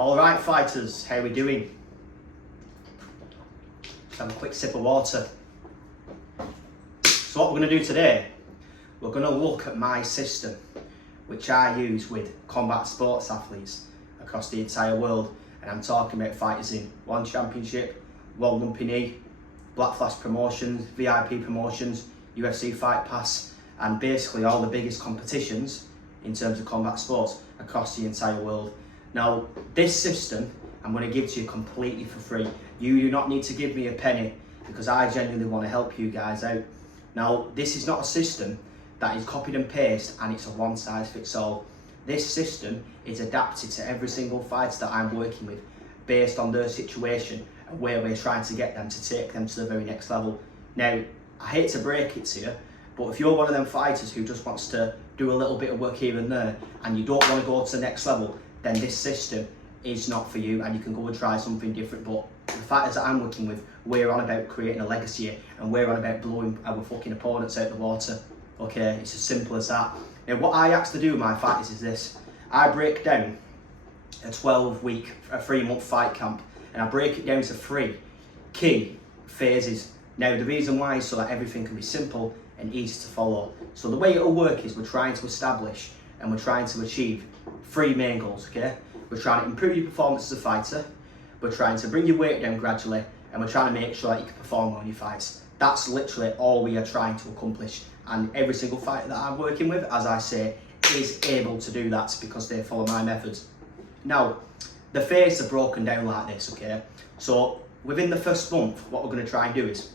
Alright fighters, how are we doing? Let's have a quick sip of water. So what we're going to do today, we're going to look at my system, which I use with combat sports athletes across the entire world. And I'm talking about fighters in One Championship, World Lumpini, Black Flash Promotions, VIP Promotions, UFC Fight Pass, and basically all the biggest competitions in terms of combat sports across the entire world. Now, this system I'm going to give to you completely for free. You do not need to give me a penny because I genuinely want to help you guys out. Now, this is not a system that is copied and pasted and it's a one size fits all. This system is adapted to every single fighter that I'm working with based on their situation and where we're trying to get them to take them to the very next level. Now, I hate to break it to you, but if you're one of them fighters who just wants to do a little bit of work here and there and you don't want to go to the next level, then this system is not for you and you can go and try something different. But the fighters that I'm working with, we're on about creating a legacy and we're on about blowing our fucking opponents out the water. Okay, it's as simple as that. Now what I actually do with my fighters is this. I break down a 12-week, a 3-month fight camp and I break it down to 3 key phases. Now the reason why is so that everything can be simple and easy to follow. So the way it'll work is we're trying to establish and we're trying to achieve 3 main goals, okay? We're trying to improve your performance as a fighter, we're trying to bring your weight down gradually, and we're trying to make sure that you can perform on your fights. That's literally all we are trying to accomplish. And every single fighter that I'm working with, as I say, is able to do that because they follow my methods. Now, the phases are broken down like this, okay? So within the first month, what we're going to try and do is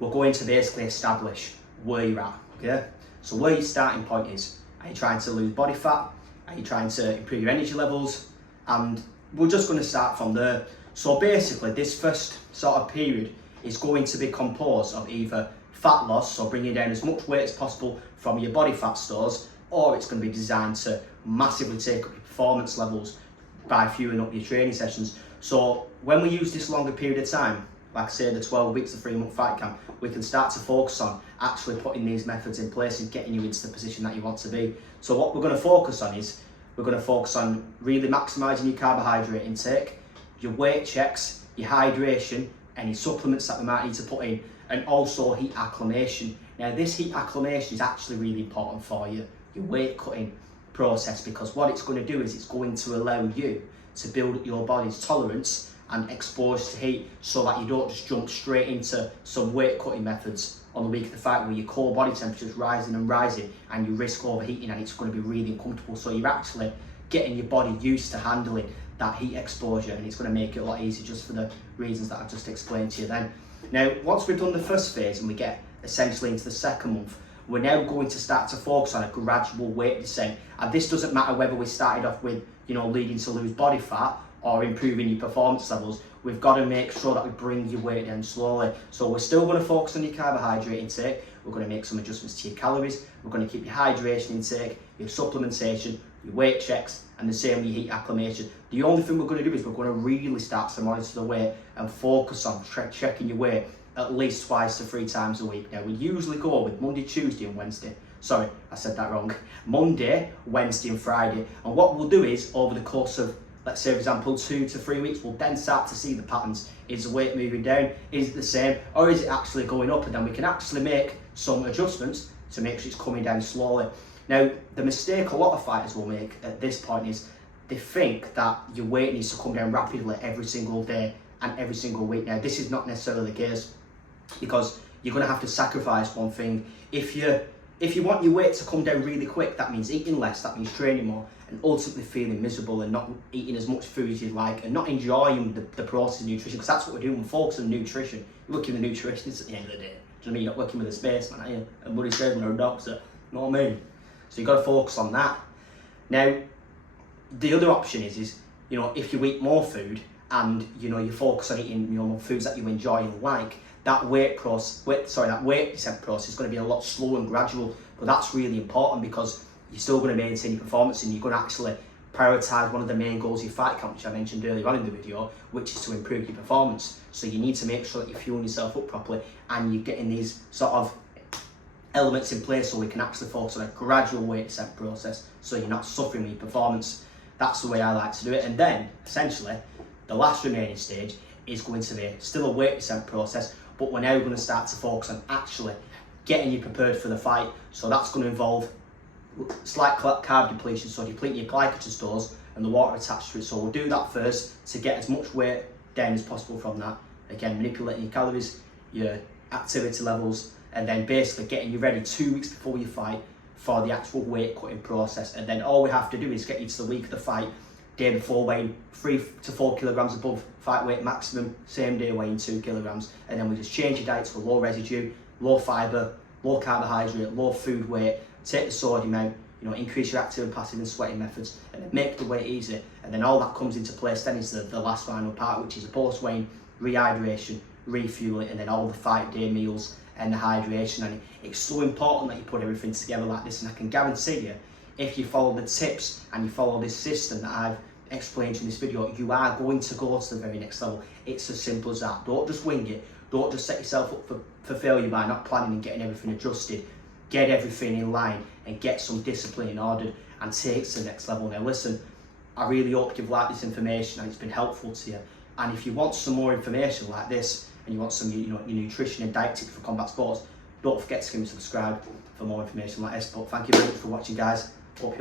we're going to basically establish where you're at, okay? So where your starting point is. Are you trying to lose body fat? Are you trying to improve your energy levels? And we're just going to start from there. So basically this first sort of period is going to be composed of either fat loss, so bringing down as much weight as possible from your body fat stores, or it's going to be designed to massively take up your performance levels by fueling up your training sessions. So when we use this longer period of time, like I say the 12 weeks, the 3-month fight camp, we can start to focus on actually putting these methods in place and getting you into the position that you want to be. So what we're going to focus on is, we're going to focus on really maximising your carbohydrate intake, your weight checks, your hydration, any supplements that we might need to put in, and also heat acclimation. Now this heat acclimation is actually really important for you, your weight cutting process, because what it's going to do is it's going to allow you to build up your body's tolerance and exposure to heat so that you don't just jump straight into some weight cutting methods on the week of the fight where your core body temperature is rising and rising and you risk overheating and it's going to be really uncomfortable. So you're actually getting your body used to handling that heat exposure and it's going to make it a lot easier just for the reasons that I've just explained to you then. Now, once we've done the first phase and we get essentially into the second month, we're now going to start to focus on a gradual weight descent. And this doesn't matter whether we started off with, leading to lose body fat or improving your performance levels. We've got to make sure that we bring your weight down slowly. So we're still going to focus on your carbohydrate intake. We're going to make some adjustments to your calories. We're going to keep your hydration intake, your supplementation, your weight checks, and the same with your heat acclimation. The only thing we're going to do is we're going to really start to monitor the weight and focus on checking your weight at least 2 to 3 times a week. Now we usually go with Monday, Tuesday and Wednesday. Sorry, I said that wrong. Monday, Wednesday and Friday. And what we'll do is over the course of, let's say for example 2 to 3 weeks, we'll then start to see the patterns. Is the weight moving down? Is it the same? Or is it actually going up? And then we can actually make some adjustments to make sure it's coming down slowly. Now, the mistake a lot of fighters will make at this point is they think that your weight needs to come down rapidly every single day and every single week. Now, this is not necessarily the case because you're going to have to sacrifice one thing. If you want your weight to come down really quick, that means eating less, that means training more, and ultimately feeling miserable and not eating as much food as you'd like and not enjoying the process of nutrition, because that's what we're doing. We're focusing on nutrition. You're working with a nutritionist at the end of the day. Do you know what I mean? You're not working with a spaceman, are you? A bloody surgeon or a doctor. You know what I mean? So you've got to focus on that. Now, the other option is if you eat more food and you focus on eating more foods that you enjoy and like, that weight descent process is going to be a lot slower and gradual. But that's really important because you're still going to maintain your performance and you're going to actually prioritise one of the main goals of your fight camp, which I mentioned earlier on in the video, which is to improve your performance. So you need to make sure that you're fueling yourself up properly and you're getting these sort of elements in place so we can actually focus on a gradual weight descent process so you're not suffering with your performance. That's the way I like to do it. And then, essentially, the last remaining stage is going to be still a weight percent process, but we're now going to start to focus on actually getting you prepared for the fight. So that's going to involve slight carb depletion, so depleting your glycogen stores and the water attached to it. So we'll do that first to get as much weight down as possible from that. Again, manipulating your calories, your activity levels, and then basically getting you ready 2 weeks before you fight for the actual weight cutting process. And then all we have to do is get you to the week of the fight, day before weighing 3 to 4 kilograms above fight weight maximum, same day weighing 2 kilograms, and then we just change your diet to a low residue, low fibre, low carbohydrate, low food weight, take the sodium out, increase your active and passive and sweating methods, and then make the weight easy. And then all that comes into place then is the last final part, which is the post-weighing rehydration, refueling, and then all the fight day meals and the hydration. And it's so important that you put everything together like this, and I can guarantee you, if you follow the tips and you follow this system that I've explained in this video, you are going to go to the very next level. It's as simple as that. Don't just wing it. Don't just set yourself up for failure by not planning and getting everything adjusted. Get everything in line and get some discipline in order and take it to the next level. Now listen, I really hope you've liked this information and it's been helpful to you. And if you want some more information like this and you want some your nutrition and diet tips for combat sports, don't forget to give me subscribe for more information like this. But thank you very much for watching, guys. Hope you're